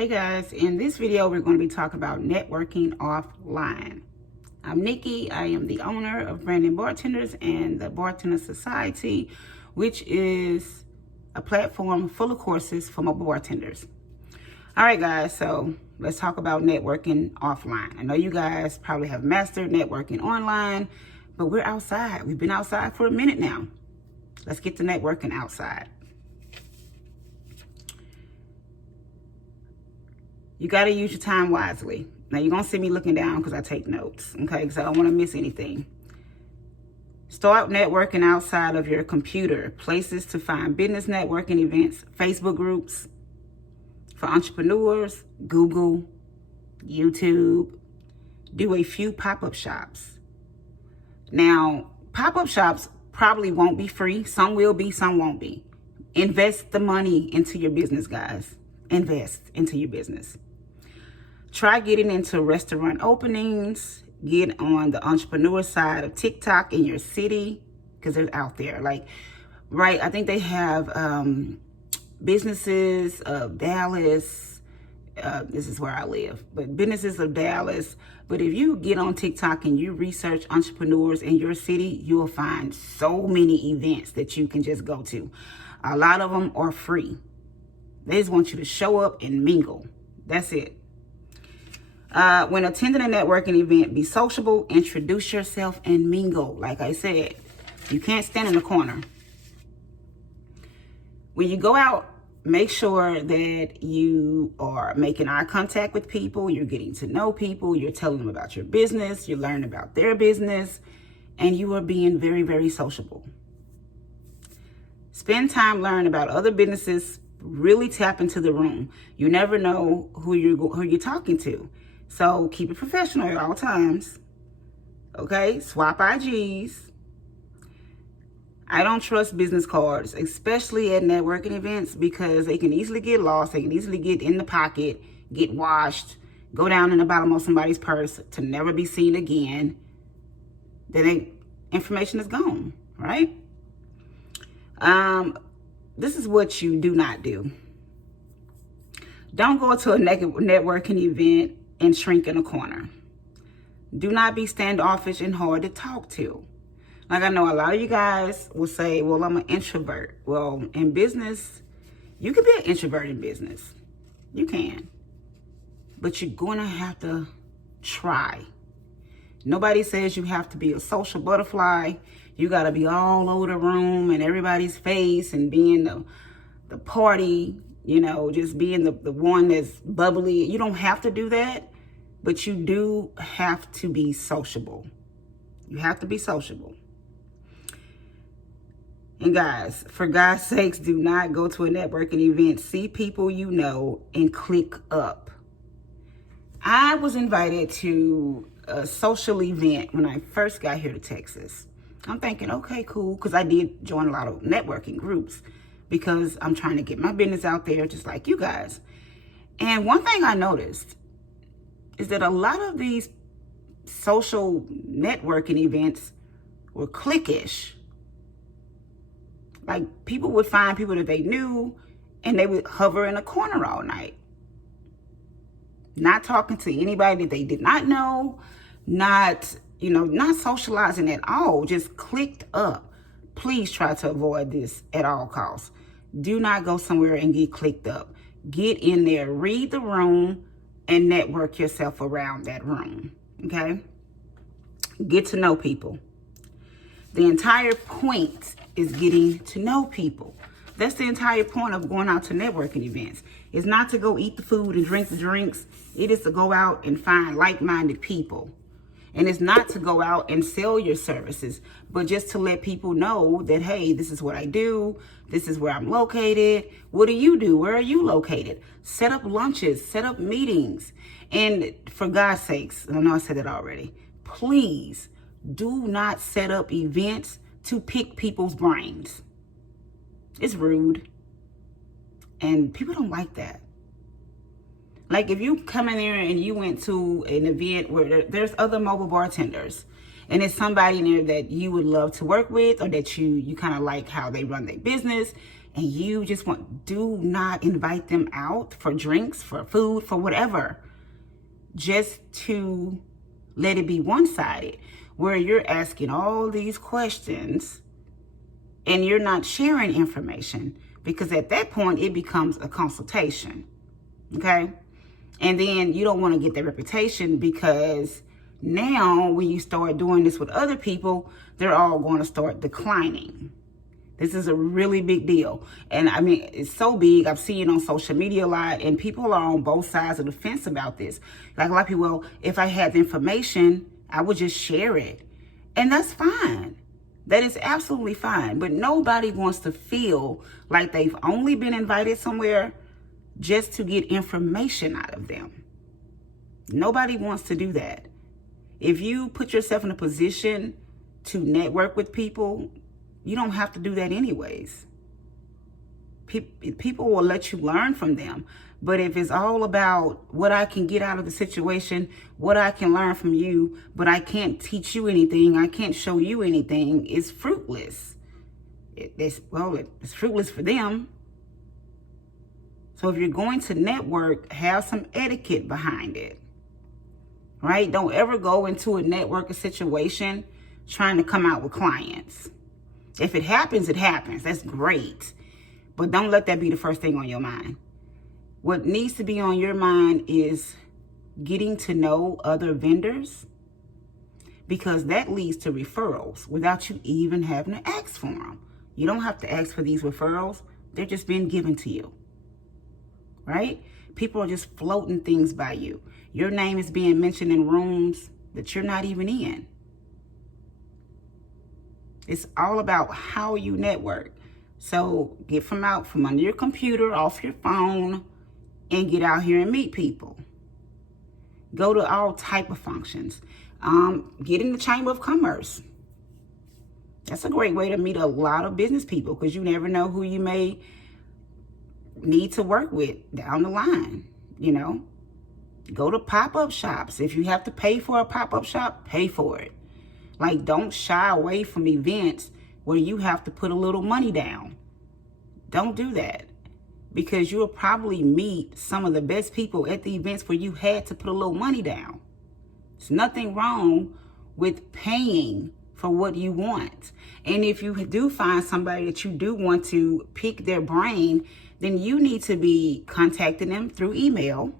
Hey guys, in this video we're going to be talking about networking offline. I'm Nikki. I am the owner of Branding Bartenders and the Bartender Society, which is a platform full of courses for mobile bartenders. All right guys, so let's talk about networking offline. I know you guys probably have mastered networking online, but we're outside. We've been outside for a minute now. Let's get to networking outside. You got to use your time wisely. Now, you're going to see me looking down because I take notes, okay? Because I don't want to miss anything. Start networking outside of your computer. Places to find business networking events, Facebook groups for entrepreneurs, Google, YouTube. Do a few pop-up shops. Now, pop-up shops probably won't be free. Some will be, some won't be. Invest the money into your business, guys. Invest into your business. Try getting into restaurant openings. Get on the entrepreneur side of TikTok in your city because they're out there. Like, right, I think they have businesses of Dallas. This is where I live, but businesses of Dallas. But if you get on TikTok and you research entrepreneurs in your city, you'll find so many events that you can just go to. A lot of them are free. They just want you to show up and mingle. That's it. When attending a networking event, be sociable, introduce yourself, and mingle. Like I said, you can't stand in the corner. When you go out, make sure that you are making eye contact with people. You're getting to know people. You're telling them about your business. You're learning about their business. And you are being very, very sociable. Spend time learning about other businesses. Really tap into the room. You never know who you're talking to. So keep it professional at all times. Okay? Swap IGs. I don't trust business cards, especially at networking events, because they can easily get lost. They can easily get in the pocket, get washed, go down in the bottom of somebody's purse to never be seen again. Then information is gone, right? This is what you do not do. Don't go to a networking event and shrink in a corner. Do not be standoffish and hard to talk to. Like, I know a lot of you guys will say, well, I'm an introvert. Well, in business, you can be an introvert in business. You can. But you're going to have to try. Nobody says you have to be a social butterfly. You got to be all over the room and everybody's face and being the party, you know, just being the one that's bubbly. You don't have to do that, but you do have to be sociable. You have to be sociable. And guys, for God's sakes, do not go to a networking event. See people you know and click up. I was invited to a social event when I first got here to Texas. I'm thinking, okay, cool, because I did join a lot of networking groups because I'm trying to get my business out there just like you guys. And one thing I noticed is that a lot of these social networking events were cliquish. Like, people would find people that they knew and they would hover in a corner all night. Not talking to anybody that they did not know, not socializing at all, just clicked up. Please try to avoid this at all costs. Do not go somewhere and get clicked up. Get in there, read the room, and network yourself around that room, okay? Get to know people. The entire point is getting to know people. That's the entire point of going out to networking events. It's not to go eat the food and drink the drinks. It is to go out and find like-minded people. And it's not to go out and sell your services, but just to let people know that, hey, this is what I do. This is where I'm located. What do you do? Where are you located? Set up lunches, set up meetings. And for God's sakes, I know I said it already, please do not set up events to pick people's brains. It's rude. And people don't like that. Like, if you come in there and you went to an event where there's other mobile bartenders and it's somebody in there that you would love to work with or that you kind of like how they run their business, and you just do not invite them out for drinks, for food, for whatever, just to let it be one-sided, where you're asking all these questions and you're not sharing information, because at that point it becomes a consultation. Okay? And then you don't want to get that reputation, because now when you start doing this with other people, they're all going to start declining. This is a really big deal. And I mean, it's so big. I've seen it on social media a lot, and people are on both sides of the fence about this. Like a lot of people, well, if I had the information, I would just share it. And that's fine. That is absolutely fine. But nobody wants to feel like they've only been invited somewhere just to get information out of them. Nobody wants to do that. If you put yourself in a position to network with people, you don't have to do that anyways. People will let you learn from them. But if it's all about what I can get out of the situation, what I can learn from you, but I can't teach you anything, I can't show you anything, it's fruitless. It's fruitless for them. So if you're going to network, have some etiquette behind it, right? Don't ever go into a networking situation trying to come out with clients. If it happens, it happens. That's great. But don't let that be the first thing on your mind. What needs to be on your mind is getting to know other vendors, because that leads to referrals without you even having to ask for them. You don't have to ask for these referrals. They're just being given to you, right? People are just floating things by you. Your name is being mentioned in rooms that you're not even in. It's all about how you network. So get from under your computer, off your phone, and get out here and meet people. Go to all type of functions. Get in the Chamber of Commerce. That's a great way to meet a lot of business people, because you never know who you may need to work with down the line, you know. Go to pop-up shops. If you have to pay for a pop-up shop, pay for it. Like, don't shy away from events where you have to put a little money down. Don't do that, because you'll probably meet some of the best people at the events where you had to put a little money down. There's nothing wrong with paying for what you want. And if you do find somebody that you do want to pick their brain, then you need to be contacting them through email,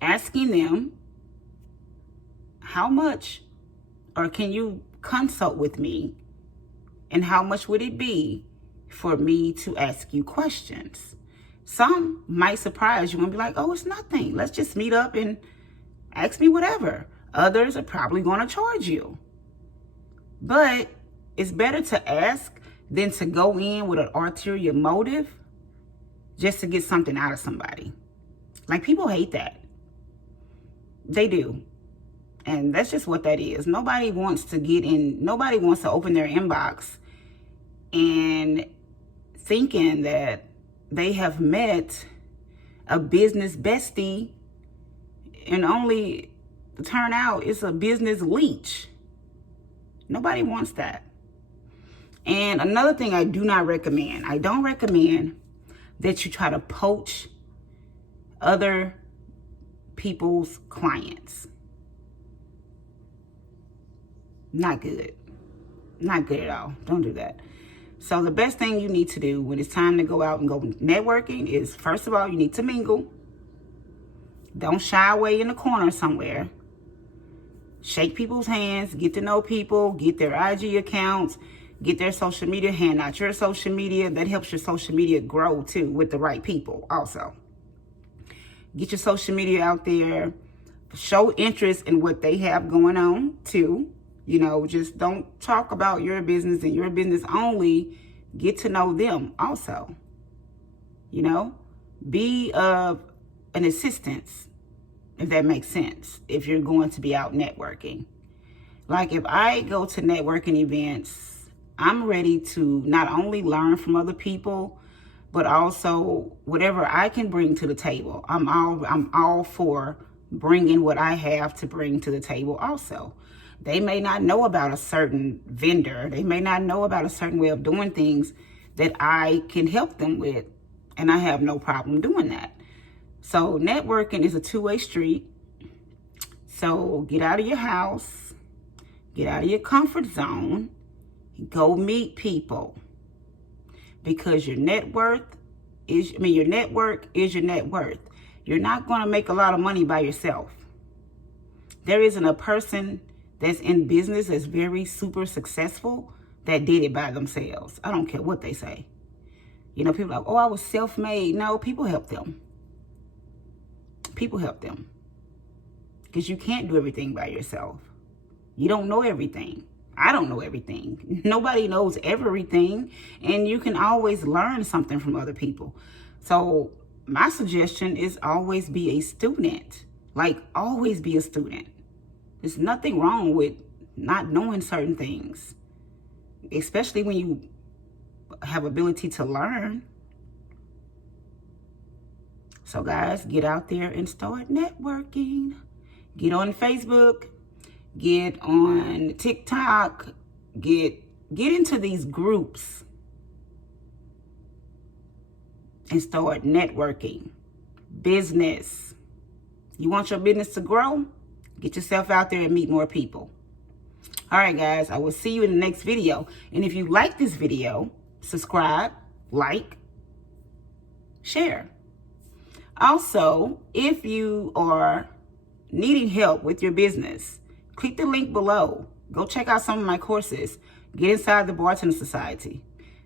asking them how much, or can you consult with me, and how much would it be for me to ask you questions? Some might surprise you and be like, oh, it's nothing. Let's just meet up and ask me whatever. Others are probably going to charge you. But it's better to ask than to go in with an ulterior motive just to get something out of somebody. Like, people hate that. They do. And that's just what that is. Nobody wants to open their inbox and thinking that they have met a business bestie, and only to turn out it's a business leech. Nobody wants that. And another thing I don't recommend that you try to poach other people's clients. Not good. Not good at all. Don't do that. So the best thing you need to do when it's time to go out and go networking is, first of all, you need to mingle. Don't shy away in the corner somewhere. Shake people's hands, get to know people, get their IG accounts, get their social media, hand out your social media. That helps your social media grow too, with the right people also. Get your social media out there. Show interest in what they have going on too. You know, just don't talk about your business and your business only. Get to know them also. You know, be an assistance, if that makes sense, if you're going to be out networking. Like, if I go to networking events, I'm ready to not only learn from other people, but also whatever I can bring to the table. I'm all for bringing what I have to bring to the table also. They may not know about a certain vendor. They may not know about a certain way of doing things that I can help them with, and I have no problem doing that. So networking is a two-way street. So get out of your house, get out of your comfort zone, go meet people, because your net worth is, your network is your net worth. You're not going to make a lot of money by yourself. There isn't a person that's in business that's very super successful that did it by themselves. I don't care what they say. You know, people are like, oh, I was self-made. No, people help them. People help them. Because you can't do everything by yourself. You don't know everything. I don't know everything. Nobody knows everything. And you can always learn something from other people. So my suggestion is always be a student. Like, always be a student. There's nothing wrong with not knowing certain things, especially when you have ability to learn. So guys, get out there and start networking. Get on Facebook, get on TikTok, get into these groups and start networking. Business. You want your business to grow? Get yourself out there and meet more people. All right, guys, I will see you in the next video. And if you like this video, subscribe, like, share. Also, if you are needing help with your business, click the link below. Go check out some of my courses. Get inside the Bartender Society.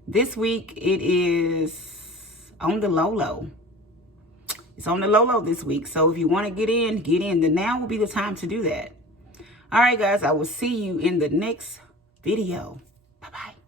This week, it is on the low. It's on the low this week. So if you want to get in, then now will be the time to do that. All right, guys, I will see you in the next video. Bye-bye.